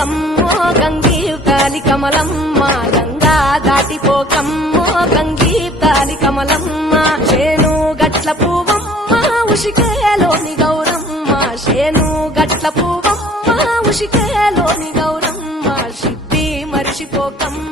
దాటిపోకమ్మో గంగీర్తాలి కమలమ్మ గంగా దాటిపోకమ్మో గంగీర్తాలి కమలమ్మ శేను గట్ల పువ్వమ్మ ఉషికేలోని గౌరమ్మ శేను గట్ల పువ్వమ్మ ఉషికేలోని గౌరమ్మ సిద్ధి మరిచిపోకమ్మ